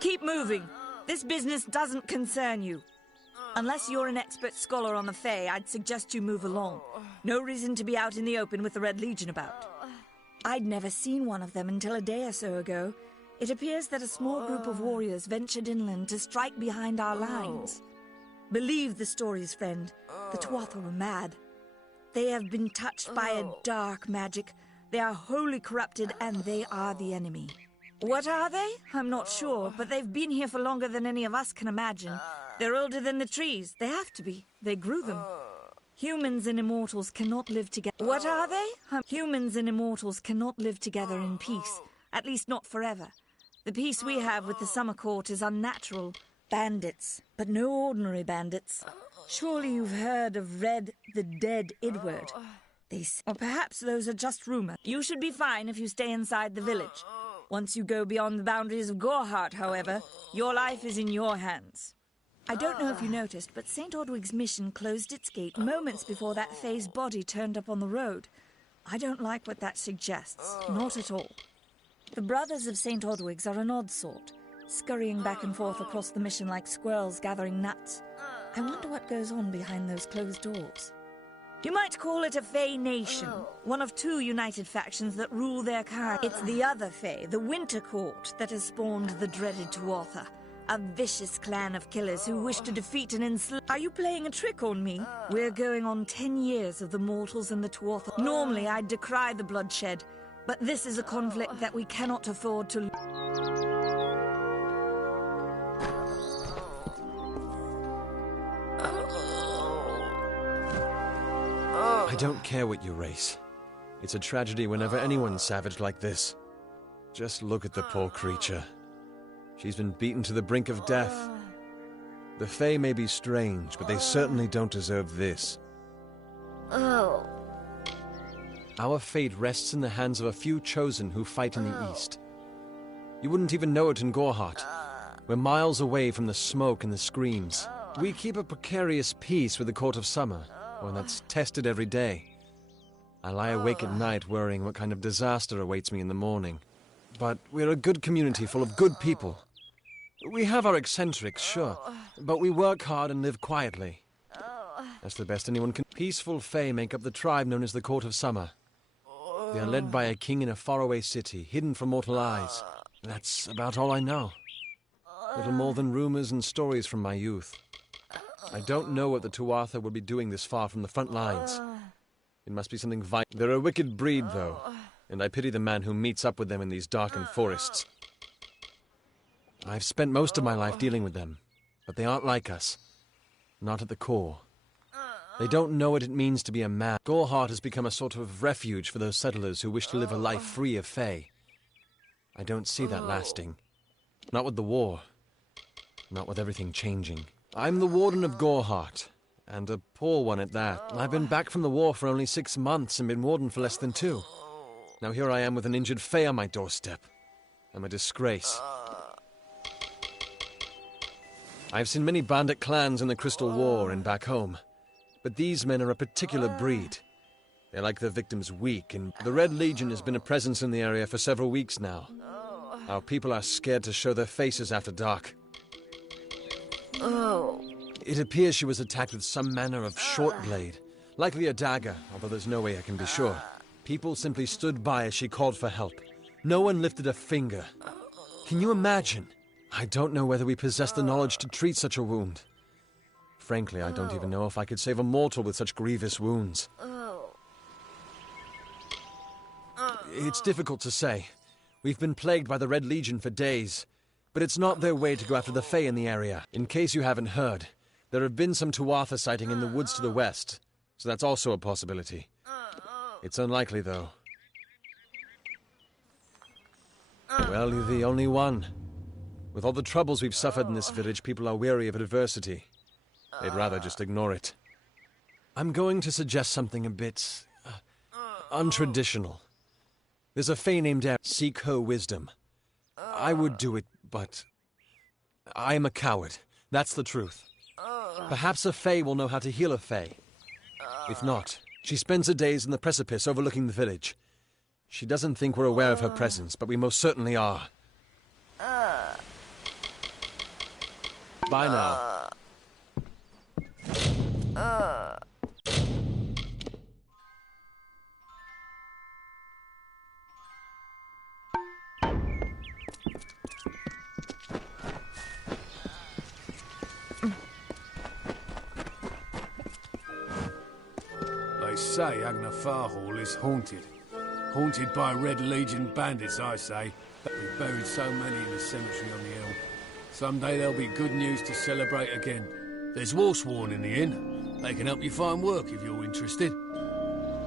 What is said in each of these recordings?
Keep moving. This business doesn't concern you. Unless you're an expert scholar on the Fae, I'd suggest you move along. No reason to be out in the open with the Red Legion about. I'd never seen one of them until a day or so ago. It appears that a small group of warriors ventured inland to strike behind our lines. Believe the stories, friend. The Tuatha were mad. They have been touched by a dark magic. They are wholly corrupted, and they are the enemy. What are they? I'm not sure, but they've been here for longer than any of us can imagine. They're older than the trees. They have to be. They grew them. Humans and immortals cannot live together. What are they? Humans and immortals cannot live together in peace. At least not forever. The peace we have with the Summer Court is unnatural. Bandits, but no ordinary bandits. Surely you've heard of Red the Dead Idward. Or perhaps those are just rumors. You should be fine if you stay inside the village. Once you go beyond the boundaries of Gorhart, however, your life is in your hands. I don't know if you noticed, but St. Ordwig's mission closed its gate moments before that Fae's body turned up on the road. I don't like what that suggests, not at all. The brothers of St. Ordwig's are an odd sort, scurrying back and forth across the mission like squirrels gathering nuts. I wonder what goes on behind those closed doors. You might call it a Fae nation, one of two united factions that rule their kind. It's the other Fae, the Winter Court, that has spawned the dreaded Tuatha, a vicious clan of killers who wish to defeat and enslave. Are you playing a trick on me? We're going on 10 years of the mortals and the Tuatha. Normally, I'd decry the bloodshed, but this is a conflict that we cannot afford to lose. I don't care what you race. It's a tragedy whenever anyone's savage like this. Just look at the poor creature. She's been beaten to the brink of death. The Fae may be strange, but they certainly don't deserve this. Our fate rests in the hands of a few chosen who fight in the east. You wouldn't even know it in Gorhart. We're miles away from the smoke and the screams. We keep a precarious peace with the Court of Summer, one that's tested every day. I lie awake at night worrying what kind of disaster awaits me in the morning. But we're a good community full of good people. We have our eccentrics, sure, but we work hard and live quietly. That's the best anyone can. Peaceful Fae make up the tribe known as the Court of Summer. They are led by a king in a faraway city, hidden from mortal eyes. That's about all I know. Little more than rumors and stories from my youth. I don't know what the Tuatha would be doing this far from the front lines. It must be something vital. They're a wicked breed, though, and I pity the man who meets up with them in these darkened forests. I've spent most of my life dealing with them, but they aren't like us. Not at the core. They don't know what it means to be a man. Gorhart has become a sort of refuge for those settlers who wish to live a life free of Fae. I don't see that lasting. Not with the war. Not with everything changing. I'm the warden of Gorhart, and a poor one at that. I've been back from the war for only 6 months and been warden for less than 2. Now here I am with an injured Fae on my doorstep. I'm a disgrace. I've seen many bandit clans in the Crystal War and back home, but these men are a particular breed. They like their victims weak, and the Red Legion has been a presence in the area for several weeks now. Our people are scared to show their faces after dark. It appears she was attacked with some manner of short blade, likely a dagger, although there's no way I can be sure. People simply stood by as she called for help. No one lifted a finger. Can you imagine? I don't know whether we possess the knowledge to treat such a wound. Frankly, I don't even know if I could save a mortal with such grievous wounds. It's difficult to say. We've been plagued by the Red Legion for days, but it's not their way to go after the Fae in the area. In case you haven't heard, there have been some Tuatha sighting in the woods to the west, so that's also a possibility. It's unlikely, though. Well, you're the only one. With all the troubles we've suffered in this village, people are weary of adversity. They'd rather just ignore it. I'm going to suggest something a bit untraditional. There's a Fae named Eric. Seek her wisdom. I would do it, but I am a coward. That's the truth. Perhaps a Fae will know how to heal a Fae. If not, she spends her days in the precipice overlooking the village. She doesn't think we're aware of her presence, but we most certainly are. Bye now. They say Agna Hall is haunted. Haunted by Red Legion bandits, I say. We've buried so many in the cemetery on the hill. Someday there'll be good news to celebrate again. There's Warsworn in the inn. They can help you find work if you're interested.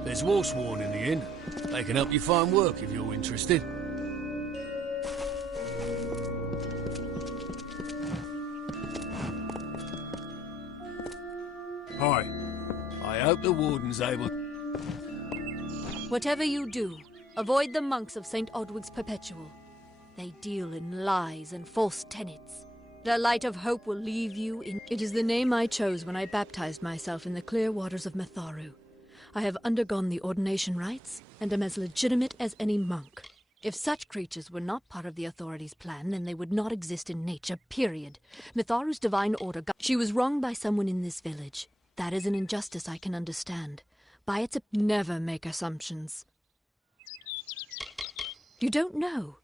There's Warsworn in the inn. They can help you find work if you're interested. Hi. I hope the warden's able... Whatever you do, avoid the monks of St. Odwig's Perpetual. They deal in lies and false tenets. Their light of hope will leave you in... It is the name I chose when I baptized myself in the clear waters of Metharu. I have undergone the ordination rites, and am as legitimate as any monk. If such creatures were not part of the authorities' plan, then they would not exist in nature, period. Metharu's divine order... She was wronged by someone in this village. That is an injustice I can understand. By its... Never make assumptions. You don't know.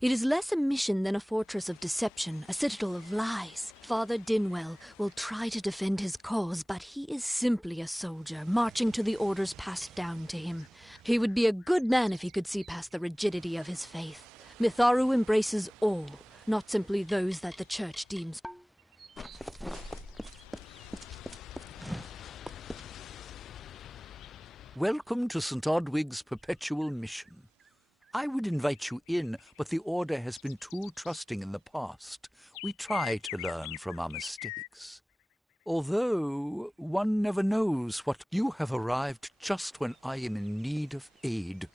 It is less a mission than a fortress of deception, a citadel of lies. Father Dinwell will try to defend his cause, but he is simply a soldier, marching to the orders passed down to him. He would be a good man if he could see past the rigidity of his faith. Mitharu embraces all, not simply those that the Church deems... Welcome to St. Odwig's Perpetual Mission. I would invite you in, but the Order has been too trusting in the past. We try to learn from our mistakes. Although one never knows what... You have arrived just when I am in need of aid.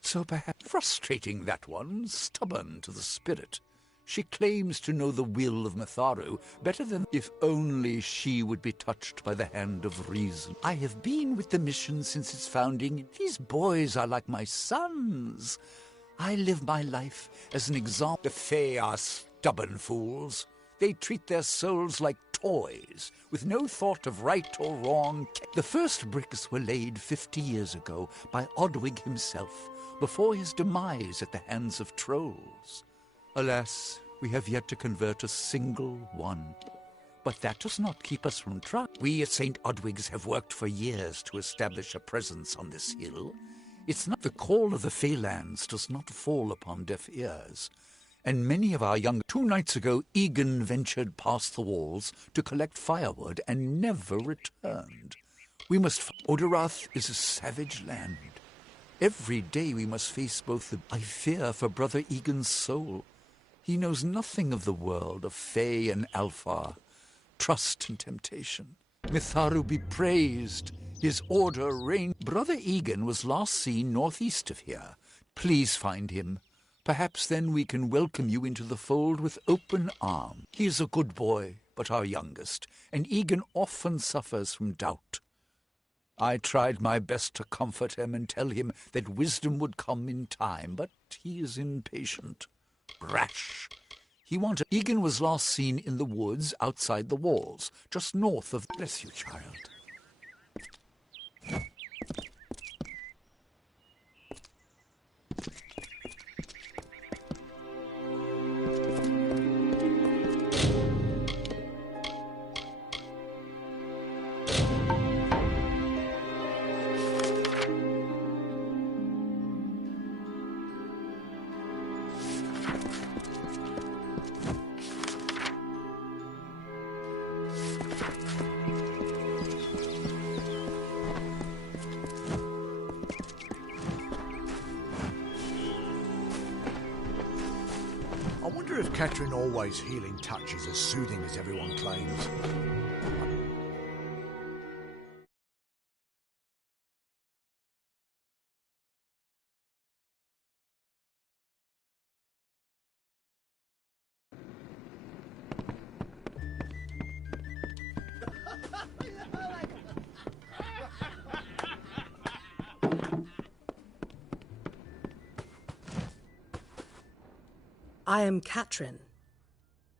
So perhaps frustrating, that one, stubborn to the spirit. She claims to know the will of Metharu better than... If only she would be touched by the hand of reason. I have been with the mission since its founding. These boys are like my sons. I live my life as an example. The Fae are stubborn fools. They treat their souls like toys, with no thought of right or wrong. The first bricks were laid 50 years ago by Odwig himself, before his demise at the hands of trolls. Alas, we have yet to convert a single one. But that does not keep us from trying. We at St. Odwig's have worked for years to establish a presence on this hill. It's not the call of the Feylands does not fall upon deaf ears. And many of our young... 2 nights ago, Egan ventured past the walls to collect firewood and never returned. We must... Oderath is a savage land. Every day we must face both the... I fear for Brother Egan's soul. He knows nothing of the world of Fae and Alpha, trust and temptation. Mitharu be praised, his order reign. Brother Egan was last seen northeast of here. Please find him. Perhaps then we can welcome you into the fold with open arms. He is a good boy, but our youngest, and Egan often suffers from doubt. I tried my best to comfort him and tell him that wisdom would come in time, but he is impatient. Rash. He wanted... Egan was last seen in the woods outside the walls, just north of... Bless you, child. I wonder if Catherine always' healing touch is as soothing as everyone claims. I am Katrin.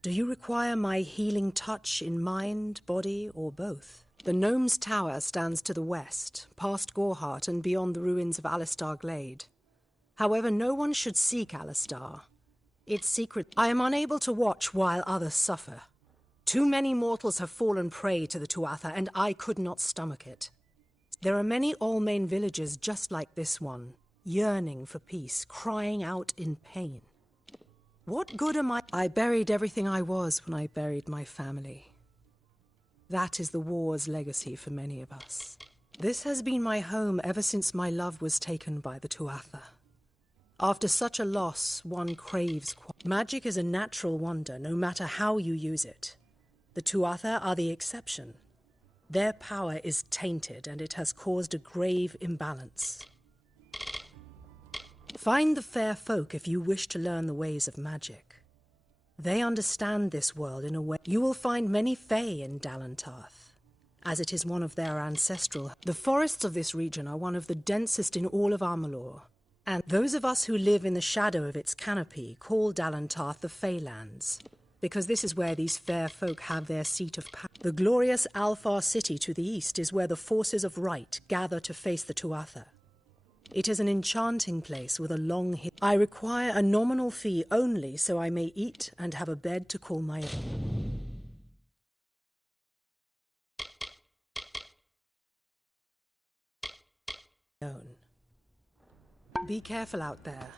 Do you require my healing touch in mind, body, or both? The Gnome's Tower stands to the west, past Gorhart and beyond the ruins of Alistar Glade. However, no one should seek Alistar. Its secret... I am unable to watch while others suffer. Too many mortals have fallen prey to the Tuatha, and I could not stomach it. There are many Almain villagers just like this one, yearning for peace, crying out in pain. What good am I? I buried everything I was when I buried my family. That is the war's legacy for many of us. This has been my home ever since my love was taken by the Tuatha. After such a loss, one craves... Magic is a natural wonder, no matter how you use it. The Tuatha are the exception. Their power is tainted, and it has caused a grave imbalance. Find the fair folk if you wish to learn the ways of magic. They understand this world in a way... You will find many Fae in Dalantarth, as it is one of their ancestral... The forests of this region are one of the densest in all of Armalor, and those of us who live in the shadow of its canopy call Dalantarth the Feylands, because this is where these fair folk have their seat of power. The glorious Alfar city to the east is where the forces of right gather to face the Tuatha. It is an enchanting place with a long history. I require a nominal fee only so I may eat and have a bed to call my own. Be careful out there.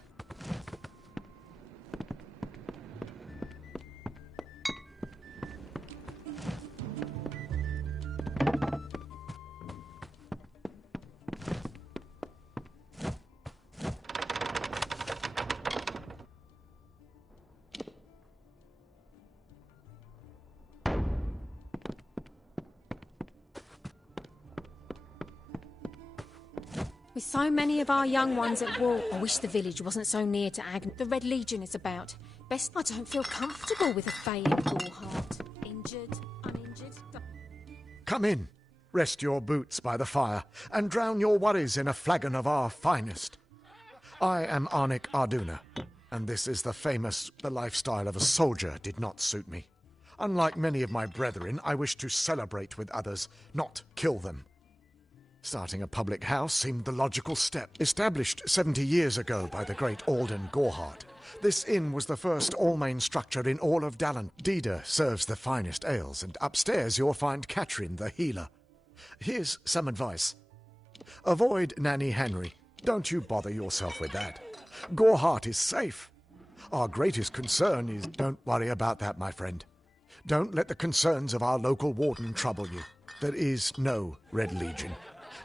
With so many of our young ones at war, I wish the village wasn't so near to Agn. The Red Legion is about. Best I don't feel comfortable with a Fae in Gorhart. Injured, uninjured... Come in, rest your boots by the fire, and drown your worries in a flagon of our finest. I am Arnik Arduna, and this is the famous... The lifestyle of a soldier did not suit me. Unlike many of my brethren, I wish to celebrate with others, not kill them. Starting a public house seemed the logical step. Established 70 years ago by the great Alden Gorhart, this inn was the first all-main structure in all of Dallin. Dida serves the finest ales, and upstairs you'll find Katrin the healer. Here's some advice. Avoid Nanny Henry. Don't you bother yourself with that. Gorhart is safe. Our greatest concern is... Don't worry about that, my friend. Don't let the concerns of our local warden trouble you. There is no Red Legion.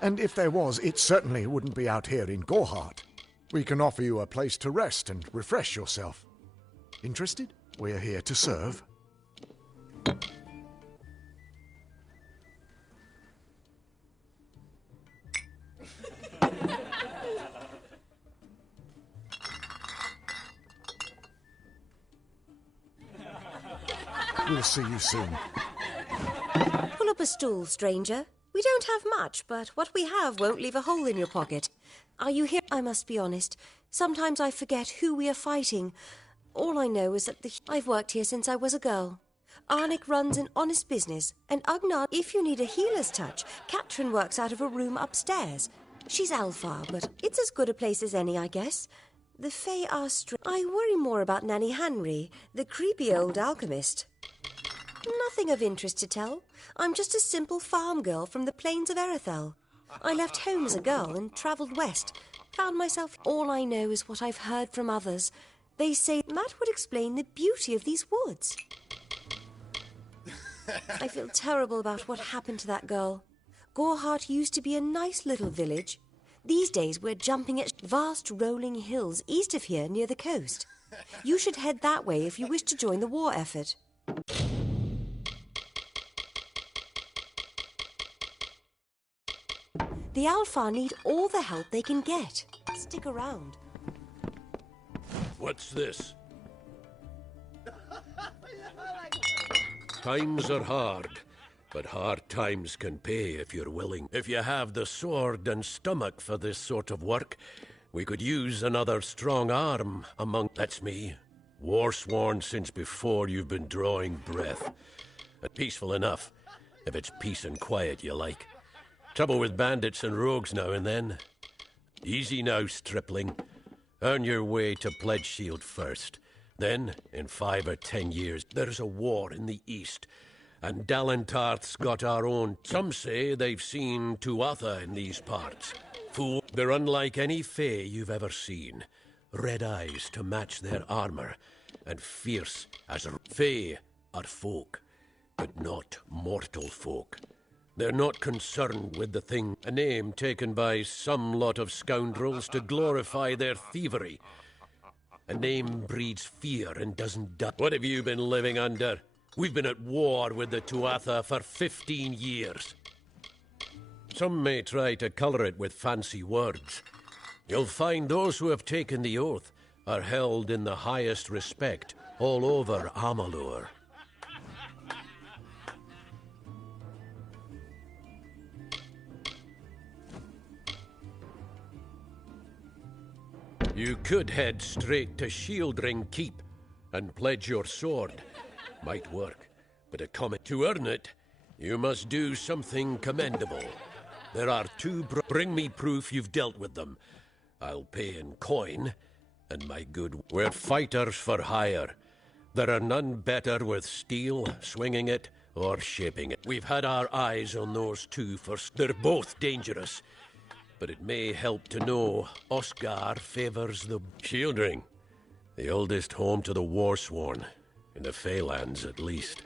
And if there was, it certainly wouldn't be out here in Gorhart. We can offer you a place to rest and refresh yourself. Interested? We're here to serve. We'll see you soon. Pull up a stool, stranger. We don't have much, but what we have won't leave a hole in your pocket. Are you here? I must be honest. Sometimes I forget who we are fighting. All I know is that I've worked here since I was a girl. Arnik runs an honest business, and Ugnar, if you need a healer's touch, Katrin works out of a room upstairs. She's Alfar, but it's as good a place as any, I guess. The Fae are I worry more about Nanny Henry, the creepy old alchemist. Nothing of interest to tell. I'm just a simple farm girl from the plains of Erethel. I left home as a girl and travelled west. Found myself... All I know is what I've heard from others. They say that would explain the beauty of these woods. I feel terrible about what happened to that girl. Gorhart used to be a nice little village. These days we're jumping at vast rolling hills east of here near the coast. You should head that way if you wish to join the war effort. The Alfar need all the help they can get. Stick around. What's this? Times are hard, but hard times can pay if you're willing. If you have the sword and stomach for this sort of work, we could use another strong arm among... That's me. War-sworn since before you've been drawing breath. And peaceful enough, if it's peace and quiet you like. Trouble with bandits and rogues now and then. Easy now, stripling. Earn your way to Pledge Shield first. Then, in 5 or 10 years, there's a war in the east. And Dalentarth's got our own. Some say they've seen Tuatha in these parts. Fool, they're unlike any fae you've ever seen. Red eyes to match their armor, and fierce as fae are folk, but not mortal folk. They're not concerned with the thing, a name taken by some lot of scoundrels to glorify their thievery. A name breeds fear and doesn't die. What have you been living under? We've been at war with the Tuatha for 15 years. Some may try to colour it with fancy words. You'll find those who have taken the oath are held in the highest respect all over Amalur. You could head straight to Shieldring Keep and pledge your sword. Might work, but to earn it, you must do something commendable. There are 2 bring me proof you've dealt with them. I'll pay in coin, and my good... We're fighters for hire. There are none better with steel, swinging it, or shaping it. We've had our eyes on those 2 for... They're both dangerous, but it may help to know Osgar favours the... Shieldring, the oldest home to the Warsworn, in the Feylands at least.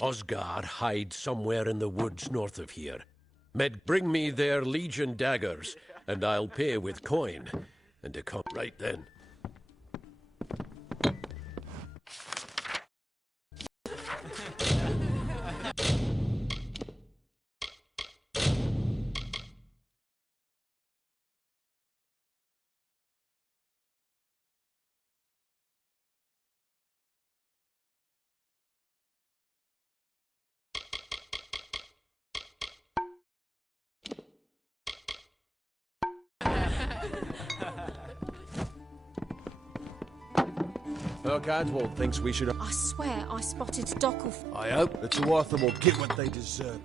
Osgar hides somewhere in the woods north of here. Bring me their Legion daggers, and I'll pay with coin. And to come right then. Gadwald thinks we should... I swear I spotted Dockle. I hope the Tuatha will get what they deserve.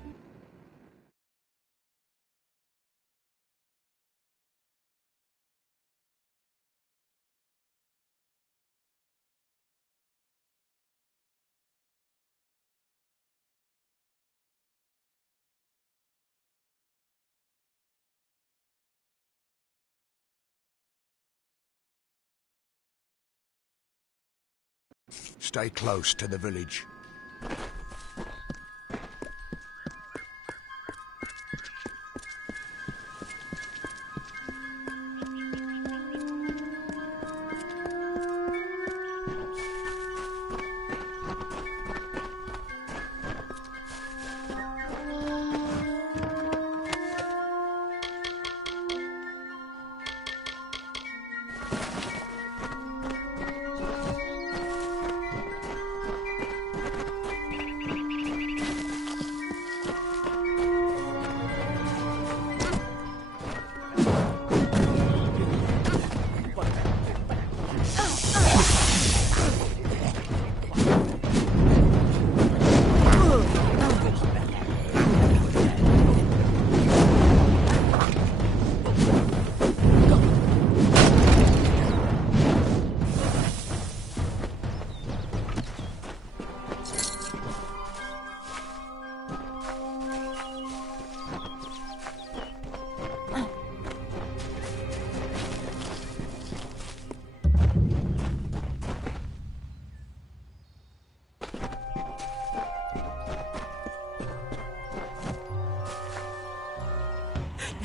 Stay close to the village.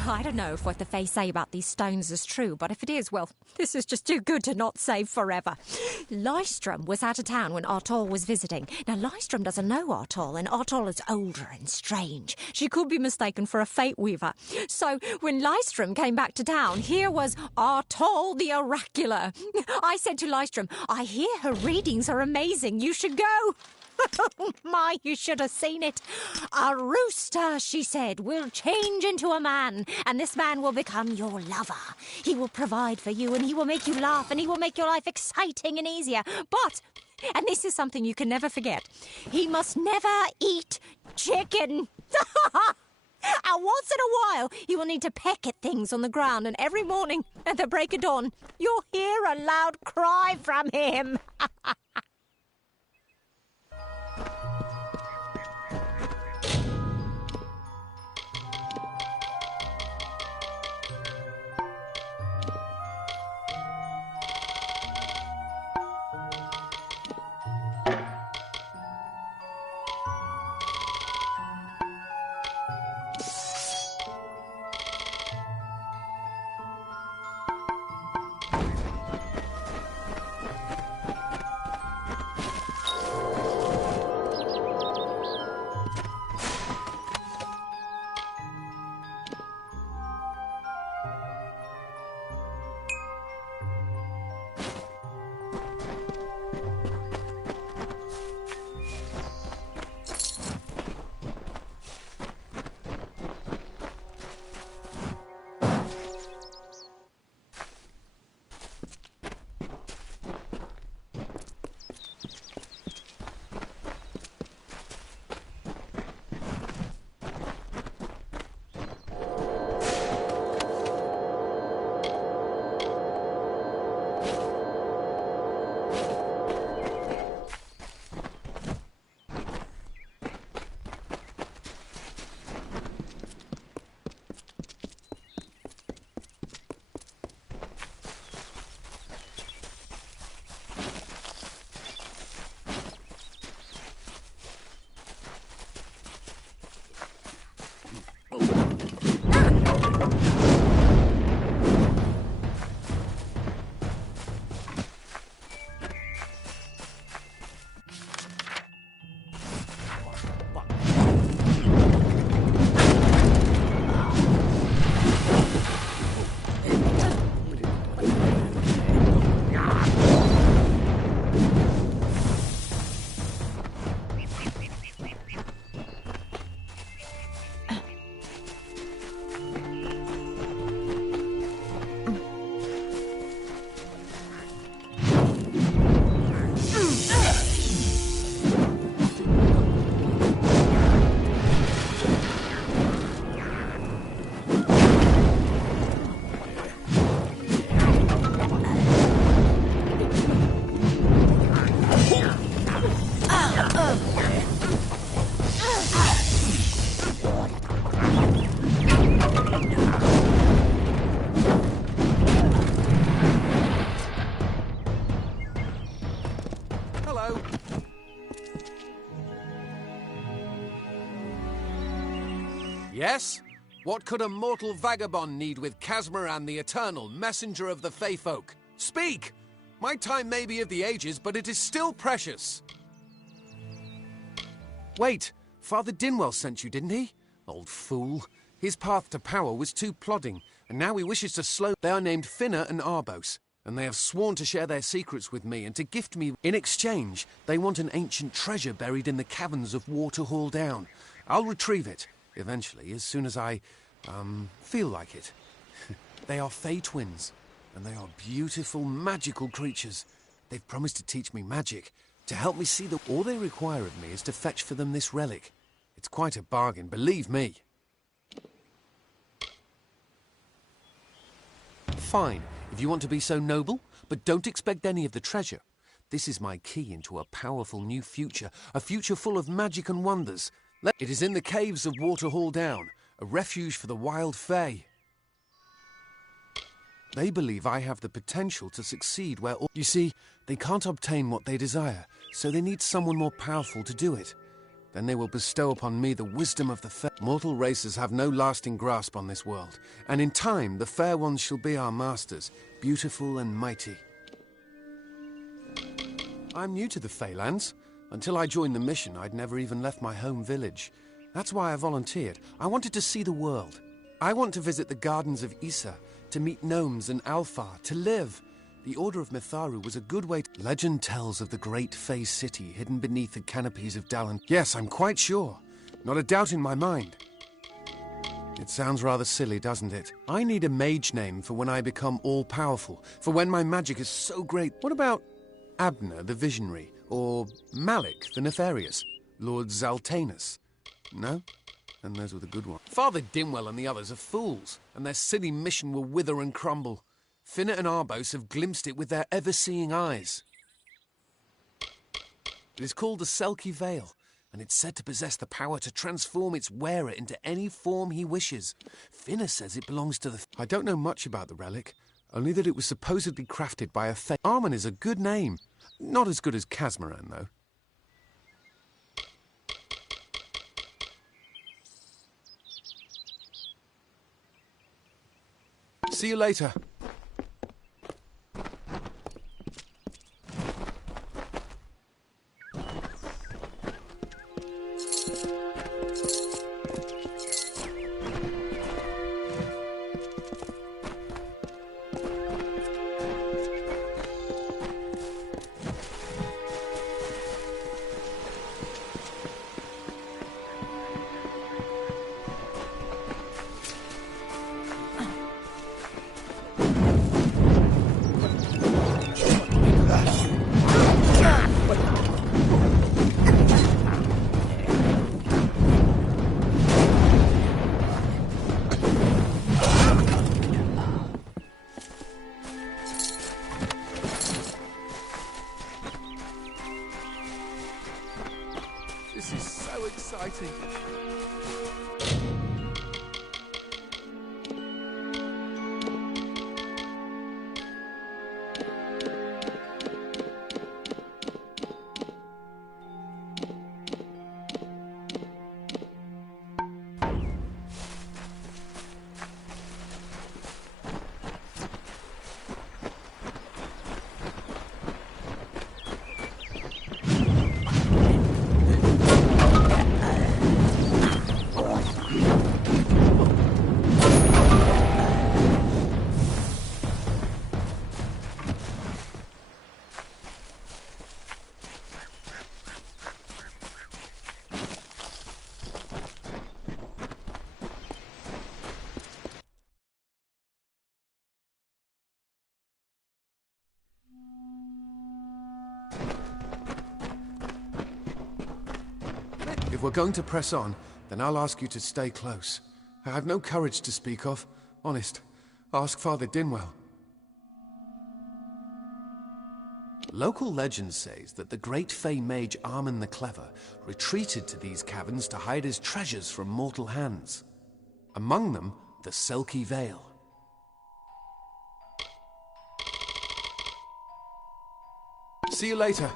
I don't know if what the Fae say about these stones is true, but if it is, well, this is just too good to not save forever. Lystrom was out of town when Artol was visiting. Now, Lystrom doesn't know Artol, and Artol is older and strange. She could be mistaken for a Fate Weaver. So, when Lystrom came back to town, here was Artol the Oracular. I said to Lystrom, I hear her readings are amazing. You should go. Oh, my, you should have seen it. A rooster, she said, will change into a man, and this man will become your lover. He will provide for you, and he will make you laugh, and he will make your life exciting and easier. But, and this is something you can never forget, he must never eat chicken. And once in a while, he will need to peck at things on the ground, and every morning at the break of dawn, you'll hear a loud cry from him. Yes? What could a mortal vagabond need with Casmaran the Eternal, messenger of the Fey folk? Speak! My time may be of the ages, but it is still precious. Wait, Father Dinwell sent you, didn't he? Old fool. His path to power was too plodding, and now he wishes to slow... They are named Finna and Arbos, and they have sworn to share their secrets with me and to gift me... In exchange, they want an ancient treasure buried in the caverns of Waterhall Down. I'll retrieve it, eventually, as soon as I, feel like it. They are Fey twins, and they are beautiful, magical creatures. They've promised to teach me magic, to help me see the... All they require of me is to fetch for them this relic. It's quite a bargain, believe me. Fine, if you want to be so noble, but don't expect any of the treasure. This is my key into a powerful new future, a future full of magic and wonders. It is in the caves of Waterhall Down, a refuge for the wild Fey. They believe I have the potential to succeed where... You see, they can't obtain what they desire, so they need someone more powerful to do it. Then they will bestow upon me the wisdom of the Fair. Mortal races have no lasting grasp on this world, and in time the Fair Ones shall be our masters, beautiful and mighty. I'm new to the Feylands. Until I joined the mission, I'd never even left my home village. That's why I volunteered. I wanted to see the world. I want to visit the gardens of Issa, to meet gnomes and Alfar, to live. The Order of Mitharu was a good way to... Legend tells of the great Fey city hidden beneath the canopies of Dallin. Yes, I'm quite sure. Not a doubt in my mind. It sounds rather silly, doesn't it? I need a mage name for when I become all-powerful, for when my magic is so great. What about Abner the Visionary, or Malik the Nefarious, Lord Zaltanus? No? And those were the good ones. Father Dimwell and the others are fools, and their silly mission will wither and crumble. Finnet and Arbos have glimpsed it with their ever-seeing eyes. It is called the Selkie Veil, and it's said to possess the power to transform its wearer into any form he wishes. Finnet says it belongs to the... I don't know much about the relic, only that it was supposedly crafted by a Fey. Armin is a good name. Not as good as Casmaran, though. See you later. This is so exciting. If we're going to press on, then I'll ask you to stay close. I have no courage to speak of. Honest. Ask Father Dinwell. Local legend says that the great Fey mage Armin the Clever retreated to these caverns to hide his treasures from mortal hands. Among them, the Selkie Veil. See you later.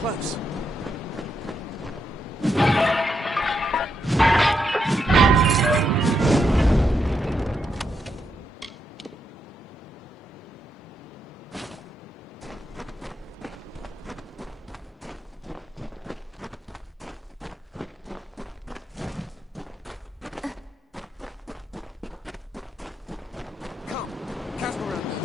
Close. Come, cattle around me.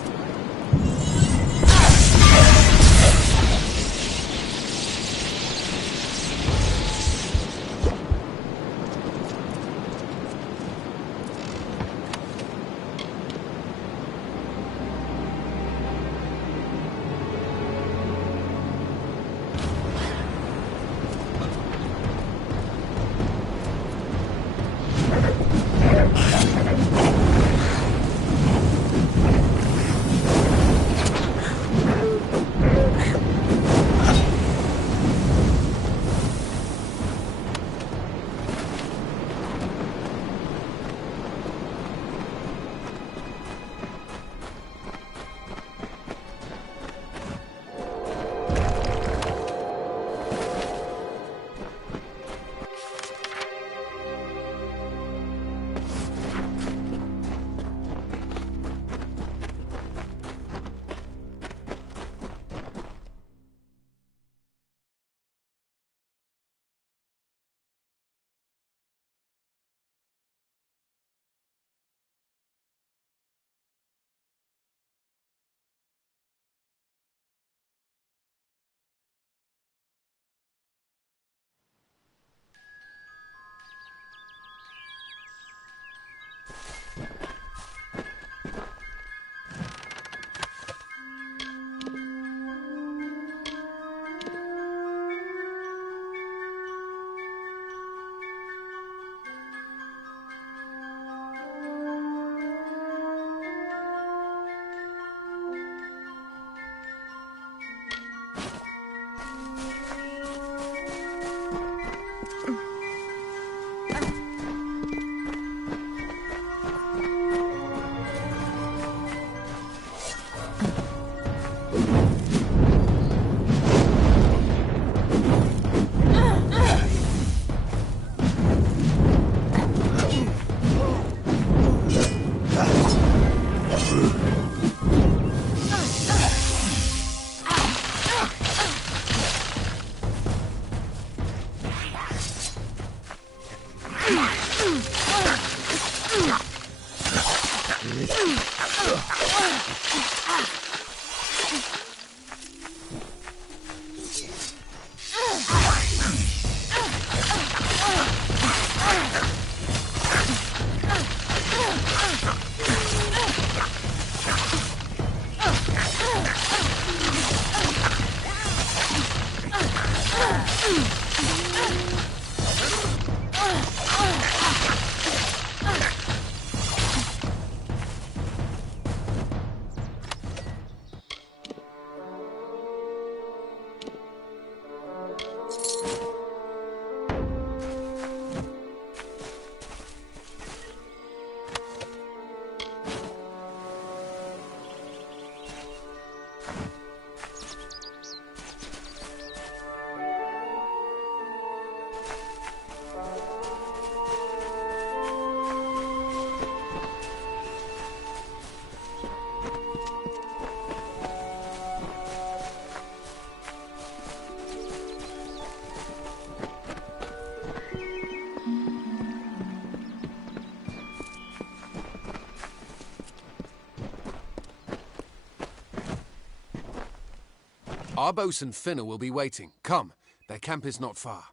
Arbos and Finna will be waiting. Come, their camp is not far.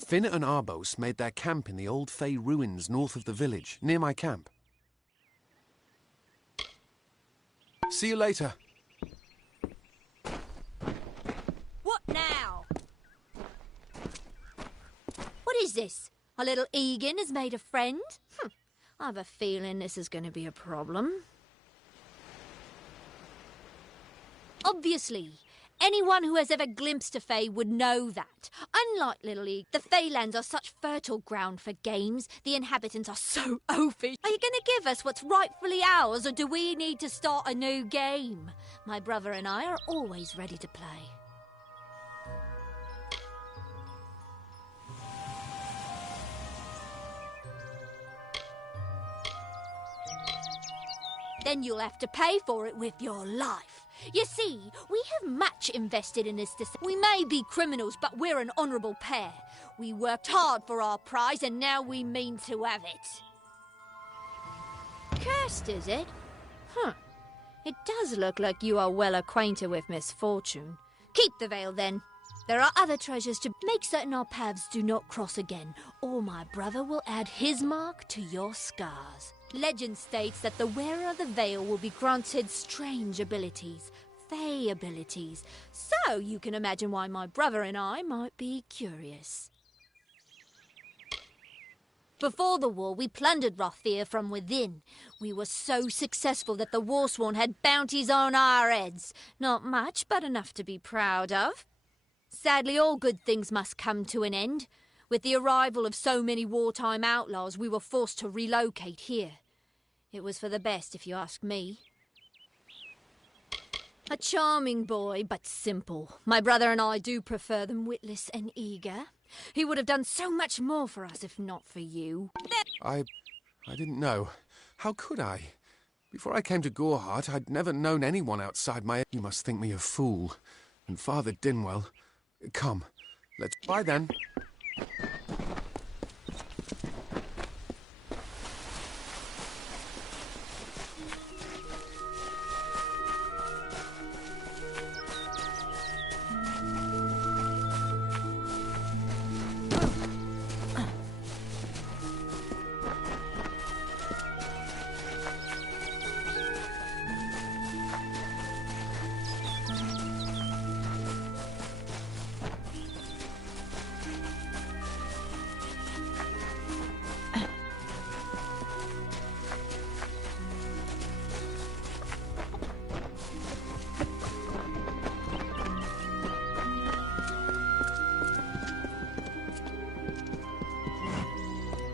Finna and Arbos made their camp in the old Fey ruins north of the village, near my camp. See you later. What now? What is this? Our little Egan has made a friend? I have a feeling this is going to be a problem. Obviously, anyone who has ever glimpsed a Fae would know that. Unlike Little Egan, the Feylands are such fertile ground for games. The inhabitants are so oafish. Are you going to give us what's rightfully ours, or do we need to start a new game? My brother and I are always ready to play. Then you'll have to pay for it with your life. You see, we have much invested in this decision. We may be criminals, but we're an honourable pair. We worked hard for our prize, and now we mean to have it. Cursed, is it? It does look like you are well acquainted with misfortune. Keep the veil, then. There are other treasures to make certain our paths do not cross again, or my brother will add his mark to your scars. Legend states that the wearer of the veil will be granted strange abilities, Fey abilities. So you can imagine why my brother and I might be curious. Before the war, we plundered Rothir from within. We were so successful that the Warsworn had bounties on our heads. Not much, but enough to be proud of. Sadly, all good things must come to an end. With the arrival of so many wartime outlaws, we were forced to relocate here. It was for the best, if you ask me. A charming boy, but simple. My brother and I do prefer them witless and eager. He would have done so much more for us if not for you. I didn't know. How could I? Before I came to Gorehart, I'd never known anyone outside my... You must think me a fool. And Father Dinwell... Come, let's... Bye then.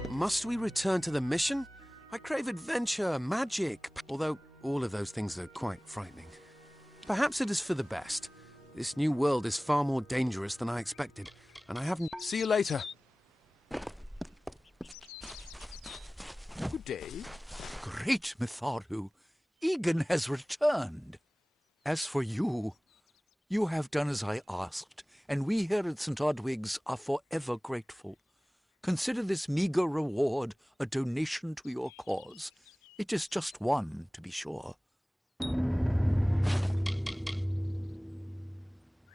Must we return to the mission? I crave adventure, magic, although all of those things are quite frightening. Perhaps it is for the best. This new world is far more dangerous than I expected, and I haven't... See you later. Good day. Great Mitharu. Egan has returned. As for you, you have done as I asked, and we here at St. Odwig's are forever grateful. Consider this meagre reward a donation to your cause. It is just one, to be sure.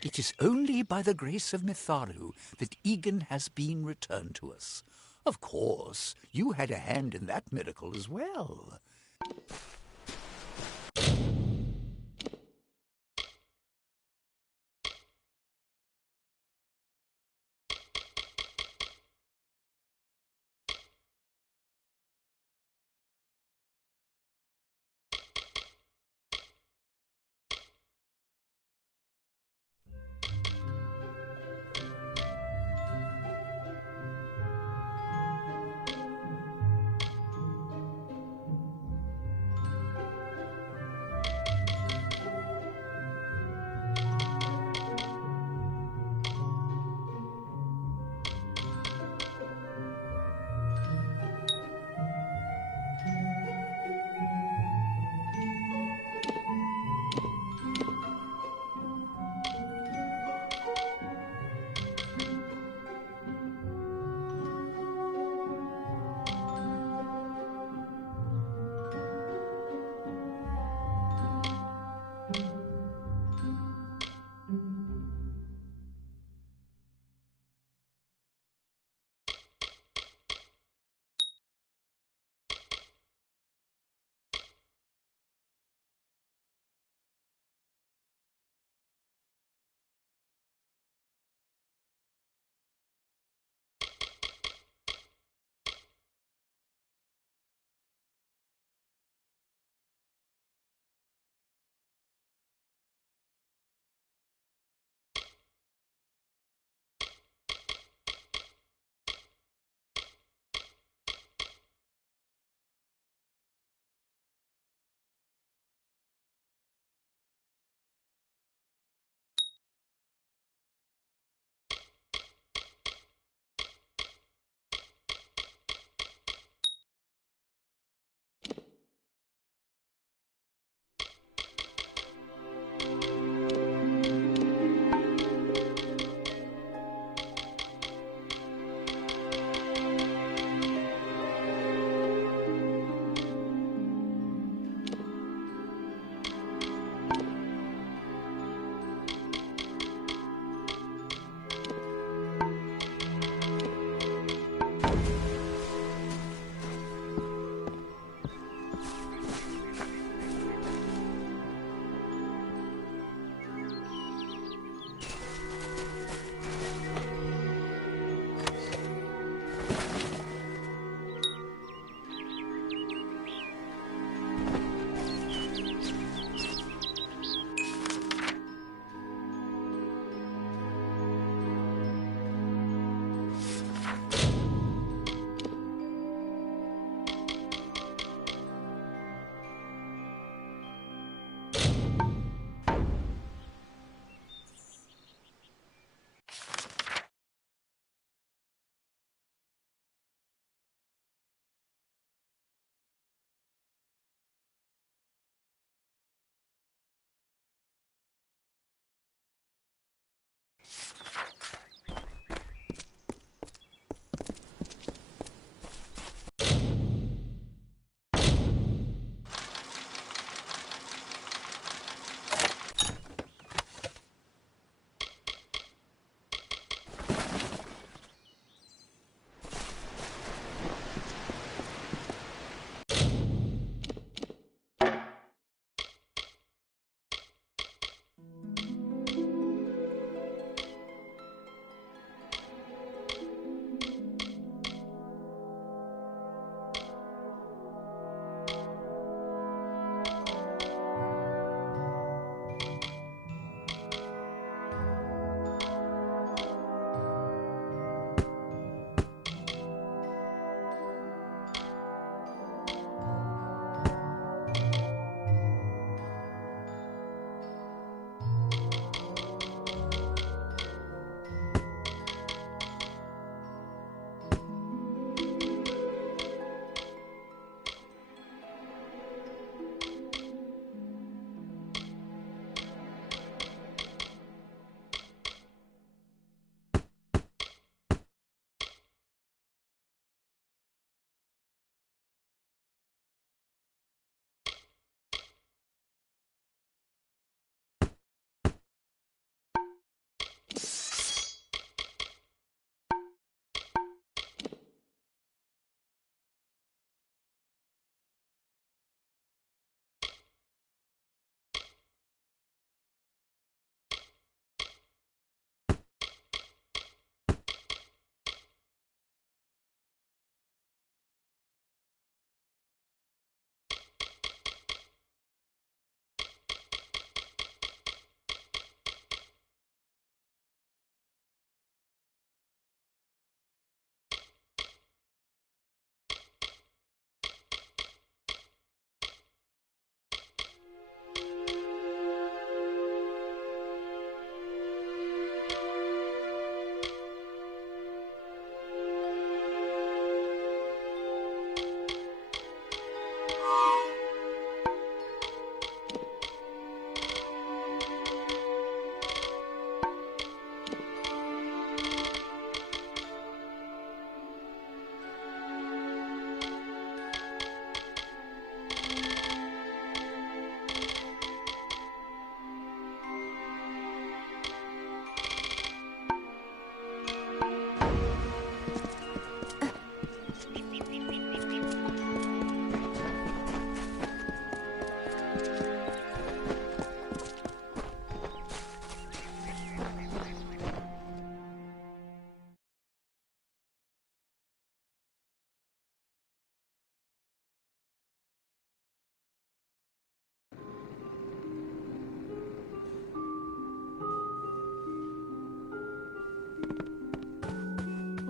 It is only by the grace of Mitharu that Egan has been returned to us. Of course, you had a hand in that miracle as well.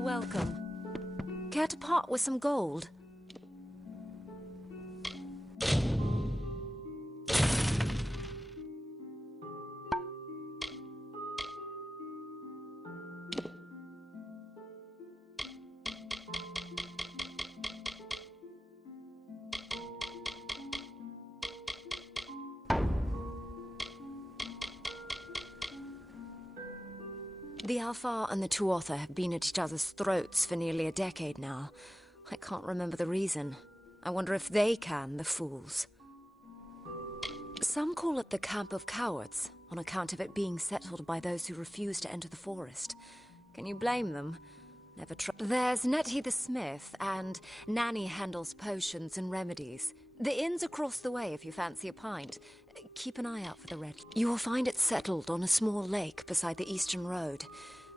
welcome. Care to part with some gold? The Alpha and the Tuatha have been at each other's throats for nearly a decade now. I can't remember the reason. I wonder if they can, the fools. Some call it the Camp of Cowards, on account of it being settled by those who refuse to enter the forest. Can you blame them? Never try. There's Nettie the Smith, and Nanny handles potions and remedies. The inn's across the way if you fancy a pint. Keep an eye out for the red. You will find it settled on a small lake beside the eastern road.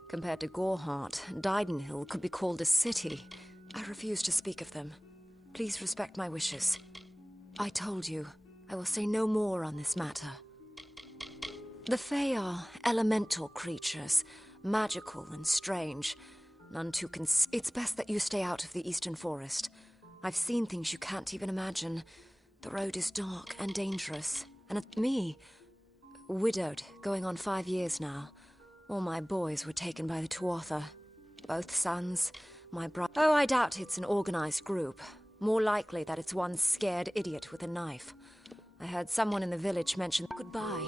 Compared to Gorhart, Didenhill could be called a city. I refuse to speak of them. Please respect my wishes. I told you, I will say no more on this matter. The Fae are elemental creatures, magical and strange. None too It's best that you stay out of the eastern forest. I've seen things you can't even imagine. The road is dark and dangerous. And me, widowed, going on 5 years now. All my boys were taken by the Tuatha. Both sons, my brother. Oh, I doubt it's an organized group. More likely that it's one scared idiot with a knife. I heard someone in the village mention goodbye.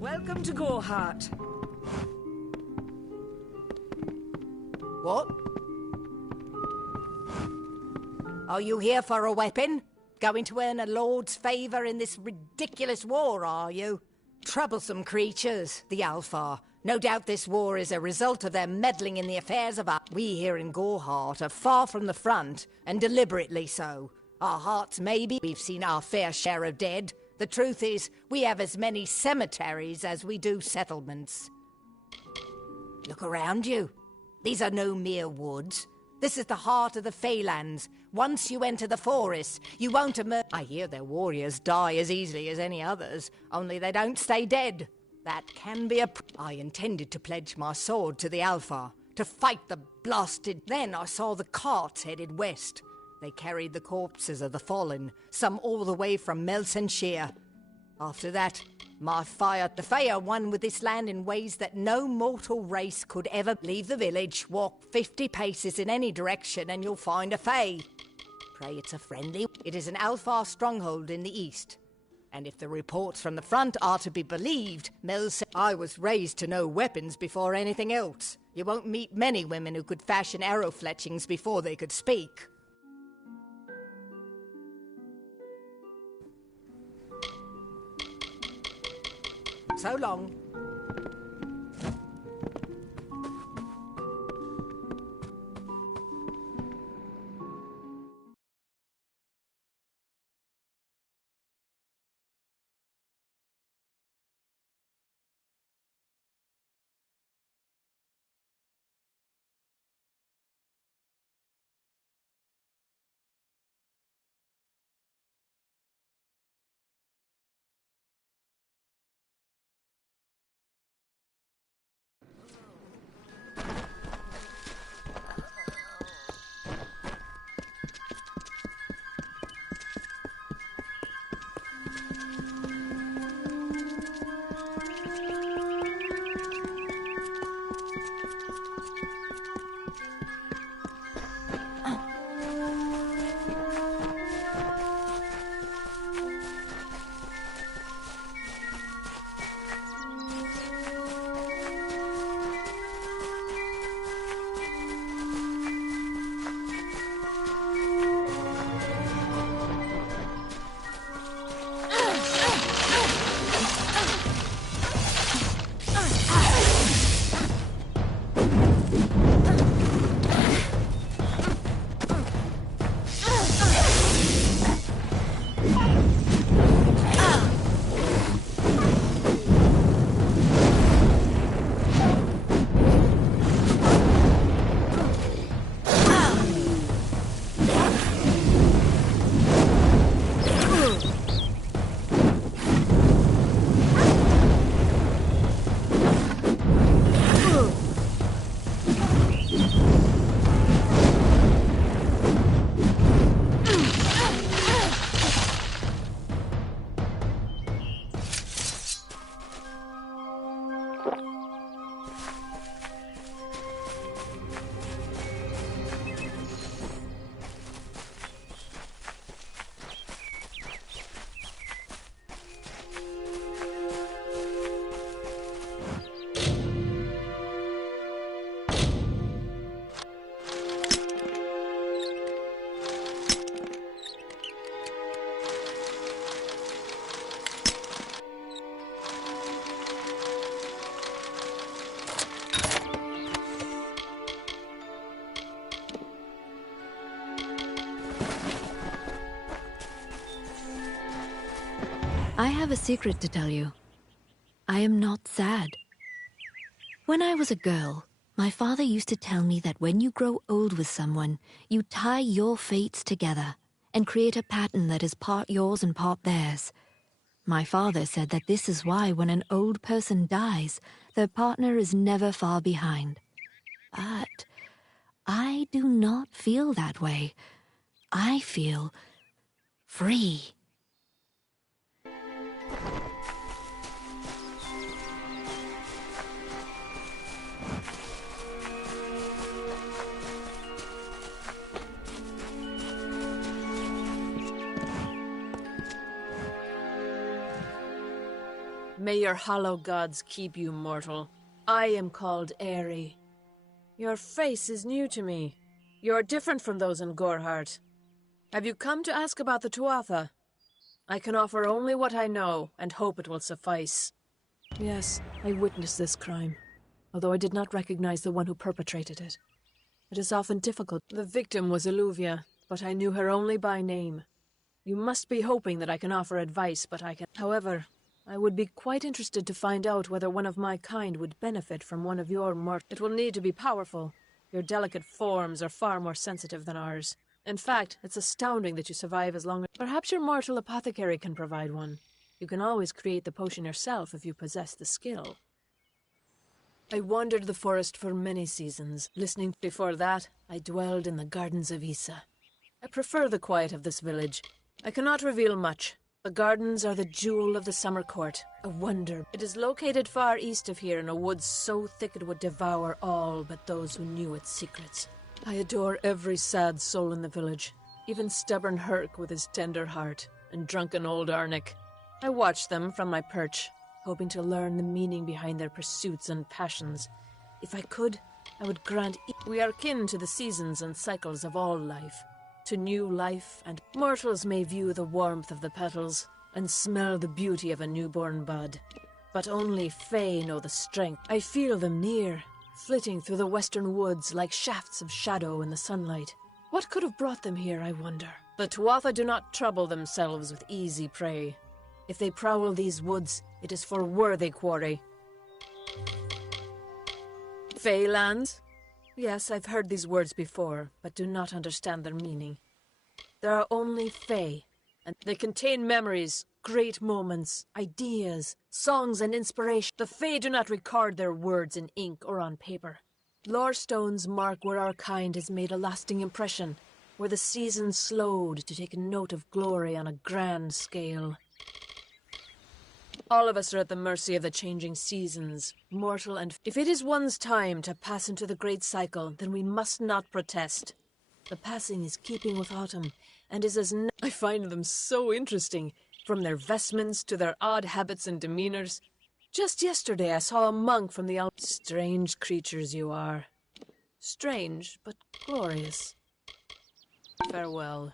Welcome to Gorhart. What? Are you here for a weapon? Going to earn a lord's favour in this ridiculous war, are you? Troublesome creatures, the Alpha. No doubt this war is a result of their meddling in the affairs of our... We here in Gorhart are far from the front, and deliberately so. Our hearts maybe, we've seen our fair share of dead. The truth is, we have as many cemeteries as we do settlements. Look around you. These are no mere woods. This is the heart of the Feylands. Once you enter the forest, you won't emerge. I hear their warriors die as easily as any others, only they don't stay dead. That can be a... I intended to pledge my sword to the Alpha, to fight the blasted... Then I saw the carts headed west. They carried the corpses of the fallen, some all the way from Melsenshire. After that, my fire... The Fae are one with this land in ways that no mortal race could ever... Leave the village, walk 50 paces in any direction, and you'll find a Fae. Pray it's a friendly... It is an Alpha stronghold in the east. And if the reports from the front are to be believed, I was raised to know weapons before anything else. You won't meet many women who could fashion arrow fletchings before they could speak. So long. I have a secret to tell you. I am not sad. When I was a girl, my father used to tell me that when you grow old with someone, you tie your fates together and create a pattern that is part yours and part theirs. My father said that this is why when an old person dies, their partner is never far behind. But I do not feel that way. I feel free. May your hollow gods keep you, mortal. I am called Aerie. Your face is new to me. You're different from those in Gorhart. Have you come to ask about the Tuatha? I can offer only what I know, and hope it will suffice. Yes, I witnessed this crime, although I did not recognize the one who perpetrated it. It is often difficult. The victim was Illuvia, but I knew her only by name. You must be hoping that I can offer advice, but I can... However, I would be quite interested to find out whether one of my kind would benefit from one of your It will need to be powerful. Your delicate forms are far more sensitive than ours. In fact, it's astounding that you survive as long as... Perhaps your mortal apothecary can provide one. You can always create the potion yourself if you possess the skill. I wandered the forest for many seasons, listening. Before that, I dwelled in the gardens of Issa. I prefer the quiet of this village. I cannot reveal much. The gardens are the jewel of the summer court, a wonder. It is located far east of here in a wood so thick it would devour all but those who knew its secrets. I adore every sad soul in the village, even stubborn Herc with his tender heart, and drunken old Arnik. I watch them from my perch, hoping to learn the meaning behind their pursuits and passions. If I could, I would grant... We are kin to the seasons and cycles of all life. To new life, and mortals may view the warmth of the petals and smell the beauty of a newborn bud. But only Fae know the strength. I feel them near, flitting through the western woods like shafts of shadow in the sunlight. What could have brought them here, I wonder? The Tuatha do not trouble themselves with easy prey. If they prowl these woods, it is for worthy quarry. Fae lands? Yes, I've heard these words before, but do not understand their meaning. There are only Fae, and they contain memories, great moments, ideas, songs and inspiration. The Fae do not record their words in ink or on paper. Lore stones mark where our kind has made a lasting impression, where the seasons slowed to take note of glory on a grand scale. All of us are at the mercy of the changing seasons, mortal and... If it is one's time to pass into the great cycle, then we must not protest. The passing is keeping with autumn, and is as... I find them so interesting, from their vestments to their odd habits and demeanors. Just yesterday I saw a monk from the... Strange creatures you are. Strange, but glorious. Farewell.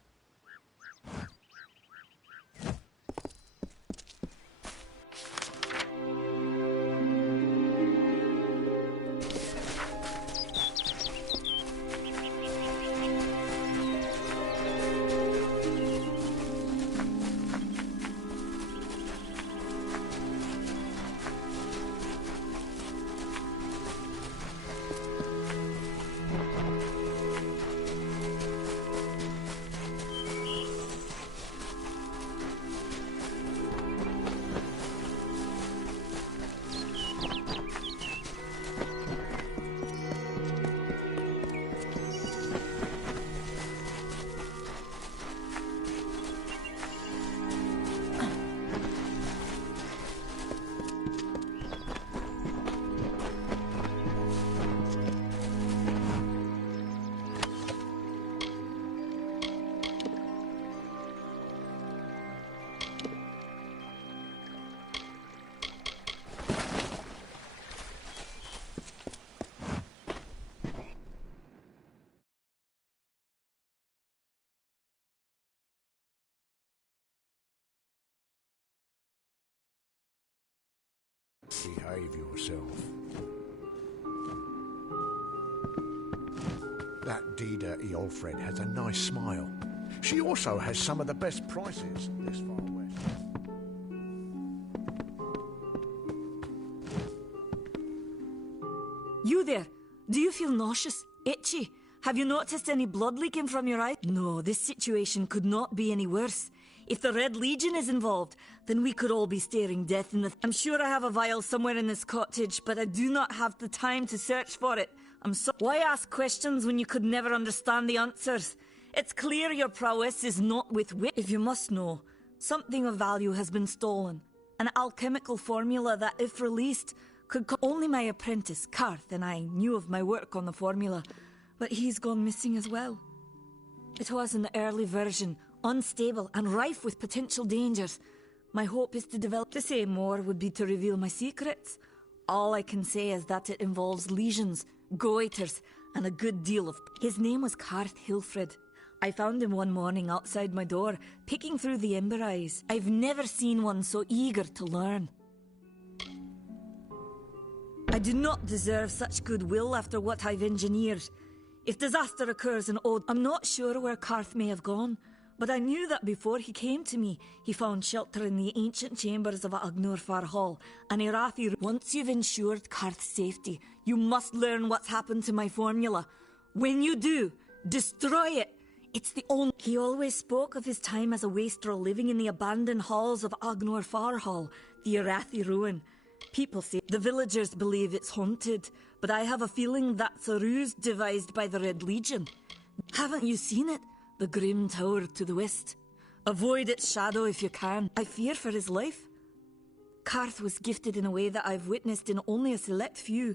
Behave yourself. That Dida Eolfred has a nice smile. She also has some of the best prices this far west. You there? Do you feel nauseous? Itchy? Have you noticed any blood leaking from your eye? No, this situation could not be any worse. If the Red Legion is involved, then we could all be staring death in the... I'm sure I have a vial somewhere in this cottage, but I do not have the time to search for it. Why ask questions when you could never understand the answers? It's clear your prowess is not with wit. If you must know, something of value has been stolen. An alchemical formula that, if released, could... Only my apprentice, Karth, and I knew of my work on the formula, but he's gone missing as well. It was an early version, unstable and rife with potential dangers. My hope is to develop... To say more would be to reveal my secrets. All I can say is that it involves legions, goiters, and a good deal of... His name was Karth Hilfred. I found him one morning outside my door, picking through the ember eyes. I've never seen one so eager to learn. I do not deserve such goodwill after what I've engineered. If disaster occurs in Old... I'm not sure where Karth may have gone, but I knew that before he came to me, he found shelter in the ancient chambers of Agnurfar Hall, and Irathi... Once you've ensured Karth's safety, you must learn what's happened to my formula. When you do, destroy it! It's the only... He always spoke of his time as a wastrel living in the abandoned halls of Agnurfar Hall, the Irathi ruin. People say the villagers believe it's haunted, but I have a feeling that's a ruse devised by the Red Legion. Haven't you seen it? The grim tower to the west. Avoid its shadow if you can. I fear for his life. Karth was gifted in a way that I've witnessed in only a select few.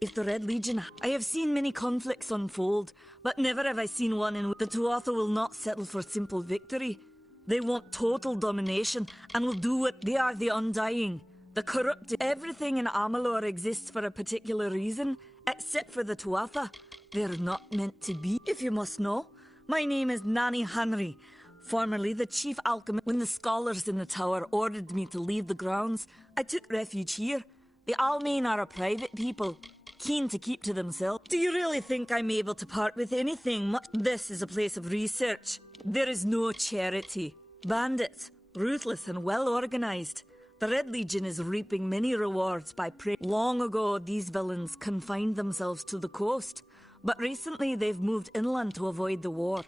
If the Red Legion... I have seen many conflicts unfold, but never have I seen one in which the Tuatha will not settle for simple victory. They want total domination, and will do what they are, the Undying. The corrupted. Everything in Amalur exists for a particular reason, except for the Tuatha. They're not meant to be, if you must know. My name is Nani Henry, formerly the chief alchemist. When the scholars in the tower ordered me to leave the grounds, I took refuge here. The Almain are a private people, keen to keep to themselves. Do you really think I'm able to part with anything much? This is a place of research. There is no charity. Bandits, ruthless and well organized. The Red Legion is reaping many rewards by prey. Long ago, these villains confined themselves to the coast, but recently they've moved inland to avoid the war.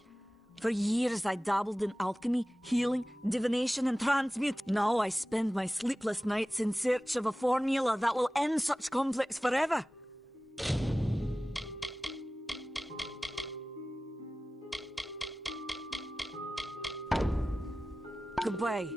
For years I dabbled in alchemy, healing, divination and transmute. Now I spend my sleepless nights in search of a formula that will end such conflicts forever. Goodbye.